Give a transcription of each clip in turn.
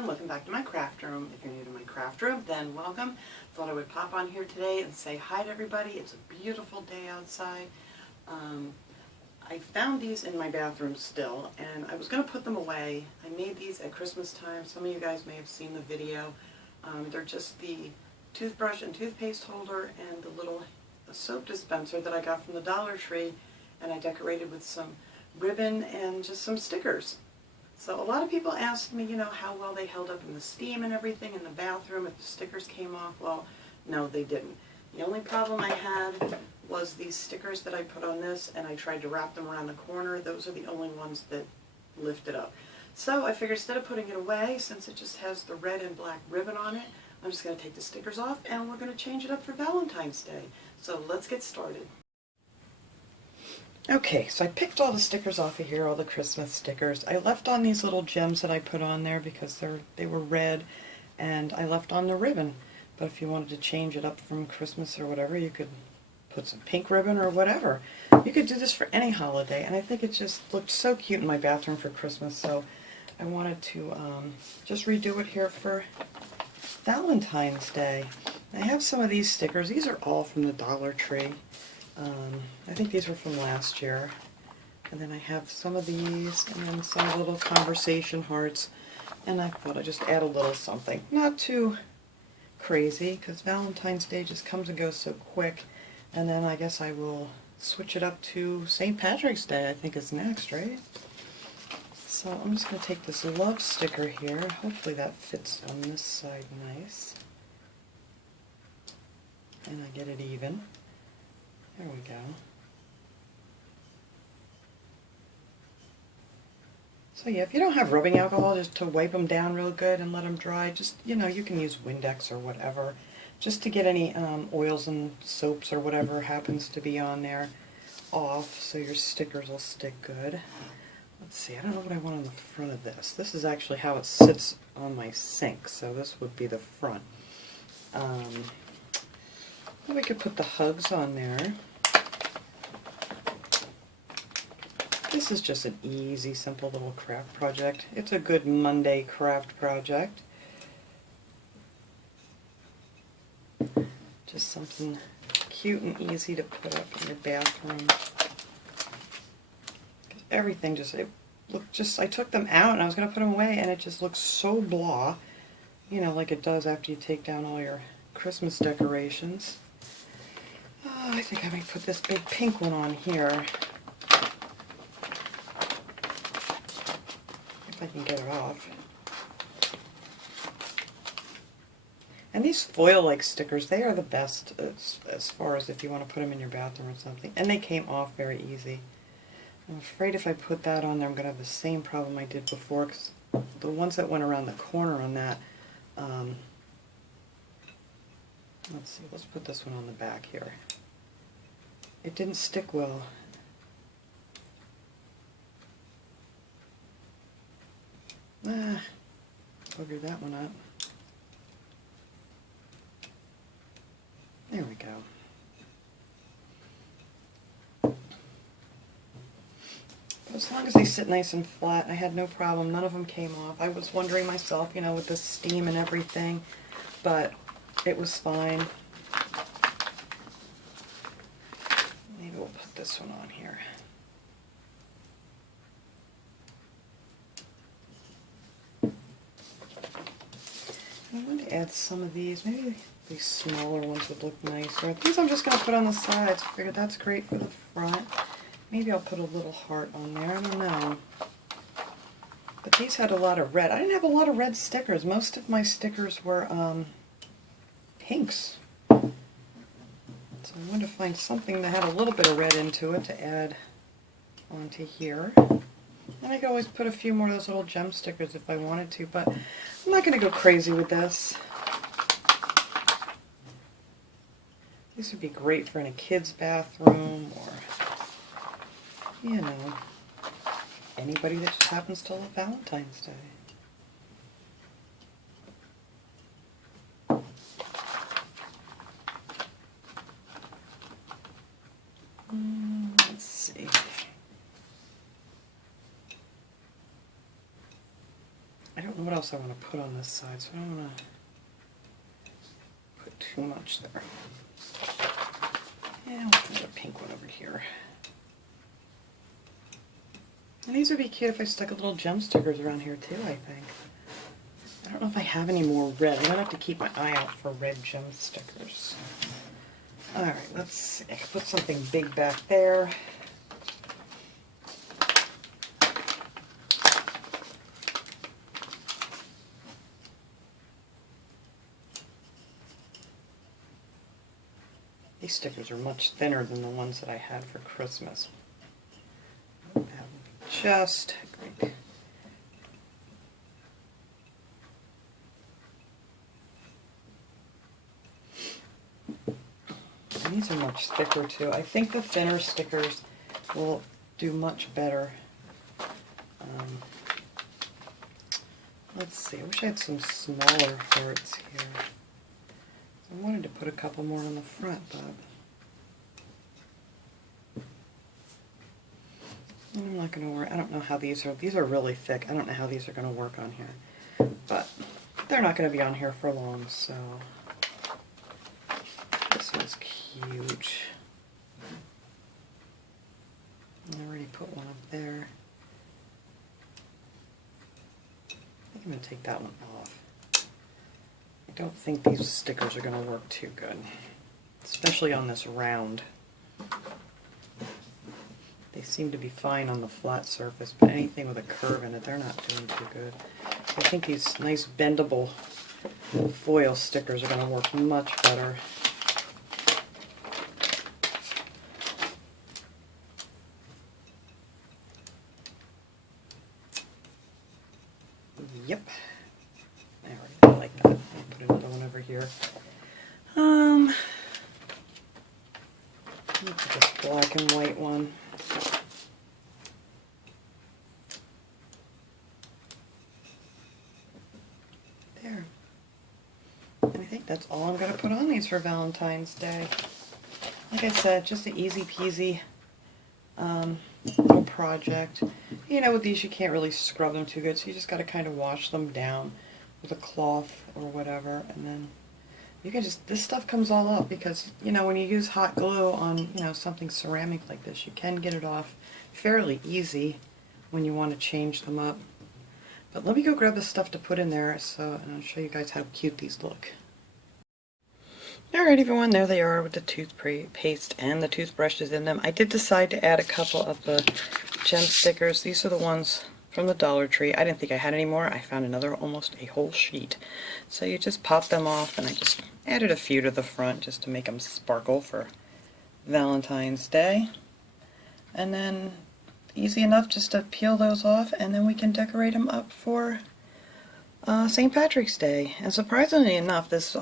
everyone, welcome back to my craft room. If you're new to my craft room, then welcome. Thought I would pop on here today and say hi to everybody. It's a beautiful day outside. I found these in my bathroom still, and I was going to put them away. I made these at Christmas time. Some of you guys may have seen the video. They're just the toothbrush and toothpaste holder and the little soap dispenser that I got from the Dollar Tree, and I decorated with some ribbon and just some stickers. So a lot of people asked me, how well they held up in the steam and everything in the bathroom, if the stickers came off. Well, no, they didn't. The only problem I had was these stickers that I put on this, and I tried to wrap them around the corner. Those are the only ones that lifted up. So I figured instead of putting it away, since it just has the red and black ribbon on it, I'm just going to take the stickers off and we're going to change it up for Valentine's Day. So let's get started. Okay, so I picked all the stickers off of here, all the Christmas stickers. I left on these little gems that I put on there because they were red, and I left on the ribbon. But if you wanted to change it up from Christmas or whatever, you could put some pink ribbon or whatever. You could do this for any holiday, and I think it just looked so cute in my bathroom for Christmas, so I wanted to just redo it here for Valentine's Day. I have some of these stickers. These are all from the Dollar Tree. I think these were from last year. And then I have some of these, and then some little conversation hearts. And I thought I'd just add a little something. Not too crazy, because Valentine's Day just comes and goes so quick. And then I guess I will switch it up to St. Patrick's Day, I think is next, right? So I'm just going to take this love sticker here. Hopefully that fits on this side nice. And I get it even. There we go. So yeah, if you don't have rubbing alcohol, just to wipe them down real good and let them dry, just, you can use Windex or whatever, just to get any oils and soaps or whatever happens to be on there off, so your stickers will stick good. Let's see, I don't know what I want on the front of this. This is actually how it sits on my sink, so this would be the front. We could put the hugs on there. This is just an easy, simple little craft project. It's a good Monday craft project. Just something cute and easy to put up in your bathroom. Everything I took them out and I was going to put them away, and it just looks so blah, like it does after you take down all your Christmas decorations. I think I might put this big pink one on here. If I can get it off. And these foil-like stickers, they are the best as far as if you want to put them in your bathroom or something. And they came off very easy. I'm afraid if I put that on there, I'm going to have the same problem I did before, because the ones that went around the corner on that, let's see, let's put this one on the back here. It didn't stick well. Bugger that one up. There we go. But as long as they sit nice and flat, I had no problem. None of them came off. I was wondering myself, with the steam and everything, but it was fine. Maybe we'll put this one on here. I want to add some of these. Maybe these smaller ones would look nicer. These I'm just going to put on the sides. I figured that's great for the front. Maybe I'll put a little heart on there. I don't know. But these had a lot of red. I didn't have a lot of red stickers. Most of my stickers were pinks. So I wanted to find something that had a little bit of red into it to add onto here. And I could always put a few more of those little gem stickers if I wanted to, but I'm not going to go crazy with this. These would be great for in a kid's bathroom, or, anybody that just happens to love Valentine's Day. Let's see. else I want to put on this side, so I don't want to put too much there. Yeah, I'll put another pink one over here. And these would be cute if I stuck a little gem stickers around here too, I think. I don't know if I have any more red. I'm going to have to keep my eye out for red gem stickers. Alright, let's see. I can put something big back there. These stickers are much thinner than the ones that I had for Christmas. That would be just great. And these are much thicker too. I think the thinner stickers will do much better. Let's see, I wish I had some smaller hearts here. I wanted to put a couple more on the front, but I'm not going to worry. I don't know how these are. These are really thick. I don't know how these are going to work on here, but they're not going to be on here for long, so this one's huge. I already put one up there. I think I'm going to take that one off. I don't think these stickers are going to work too good, especially on this round. They seem to be fine on the flat surface, but anything with a curve in it, they're not doing too good. I think these nice bendable foil stickers are going to work much better. Yep. There we go, I like that. I'll put another one over here. Let's put this black and white one. There. And I think that's all I'm going to put on these for Valentine's Day. Like I said, just an easy peasy little project. You know, with these you can't really scrub them too good, so you just got to kind of wash them down with a cloth or whatever, and then you can just, this stuff comes all up because, you know, when you use hot glue on, you know, something ceramic like this, you can get it off fairly easy when you want to change them up. But let me go grab the stuff to put in there, and I'll show you guys how cute these look. Alright everyone, there they are with the toothpaste and the toothbrushes in them. I did decide to add a couple of the gem stickers. These are the ones from the Dollar Tree. I didn't think I had any more. I found another, almost a whole sheet. So you just pop them off, and I just added a few to the front just to make them sparkle for Valentine's Day. And then easy enough just to peel those off, and then we can decorate them up for St. Patrick's Day. And surprisingly enough, this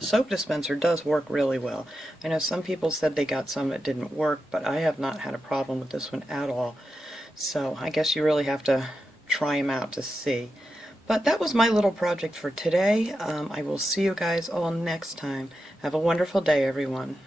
soap dispenser does work really well. I know some people said they got some that didn't work, but I have not had a problem with this one at all. So I guess you really have to try them out to see. But that was my little project for today. I will see you guys all next time. Have a wonderful day, everyone.